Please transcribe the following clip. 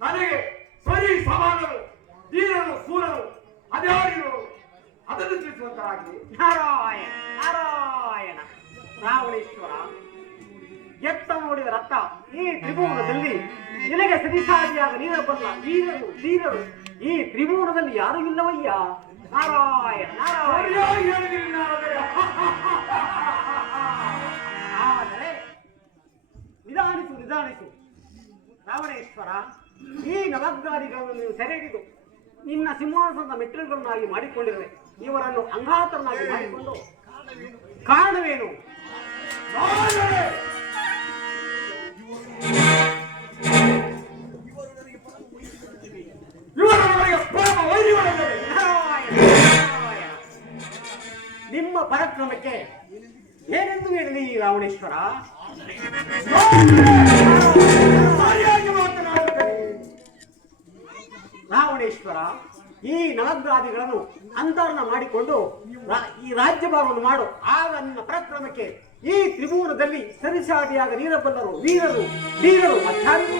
ನನಗೆ ಸರಿ ಸಮಾನರು ಧೀರರು ಸೂರರು ಅದ್ಯಾರಿರು ಅದನ್ನು ತಿಳಿಸುವಂತರಾಗಿ. ನಾರಾಯಣ ನಾರಾಯಣ ರಾವಣೇಶ್ವರ, ಎತ್ತ ನೋಡಿದ ರಥ ಈ ತ್ರಿಭುವನದಲ್ಲಿ ನಿನಗೆ ಸರಿಸಾರಿಯಾದ ನೀರಬಲ್ಲ ವೀರರು ಧೀರರು ಈ ತ್ರಿಭುವನದಲ್ಲಿ ಯಾರು ಇಲ್ಲವಯ್ಯ. ನಾರಾಯಣ ನಾರಾಯಣ. ಆದರೆ ನಿಧಾನಿಸು ನಿಧಾನಿಸು ರಾವಣೇಶ್ವರ, ಈ ನವಗ್ರಾದಿಗಳನ್ನು ನೀವು ಸೆರೆ ಹಿಡಿದು ನಿನ್ನ ಸಿಂಹಾಸನದ ಮೆಟ್ಟಿಲುಗಳನ್ನಾಗಿ ಮಾಡಿಕೊಂಡಿರುವೆ. ಇವರನ್ನು ಅಂಗಾತರನ್ನಾಗಿ ಮಾಡಿಕೊಂಡು ಕಾರಣವೇನು? ನಿಮ್ಮ ಪರಾಕ್ರಮಕ್ಕೆ ಏನೆಂದು ಹೇಳಲಿ ರಾವಣೇಶ್ವರ? ರಾವಣೇಶ್ವರ, ಈ ನವಗ್ರಾದಿಗಳನ್ನು ಅಂತರಣ ಮಾಡಿಕೊಂಡು ಈ ರಾಜ್ಯಭಾರವನ್ನು ಮಾಡು. ಆಗ ನಿನ್ನ ಪರಾಕ್ರಮಕ್ಕೆ ಈ ತ್ರಿಭುವನದಲ್ಲಿ ಸರಿಸಾಟಿಯಾಗ ನೀರಬಲ್ಲರು ವೀರರು ಧೀರರು ಅಧ್ಯಾತ್ಮ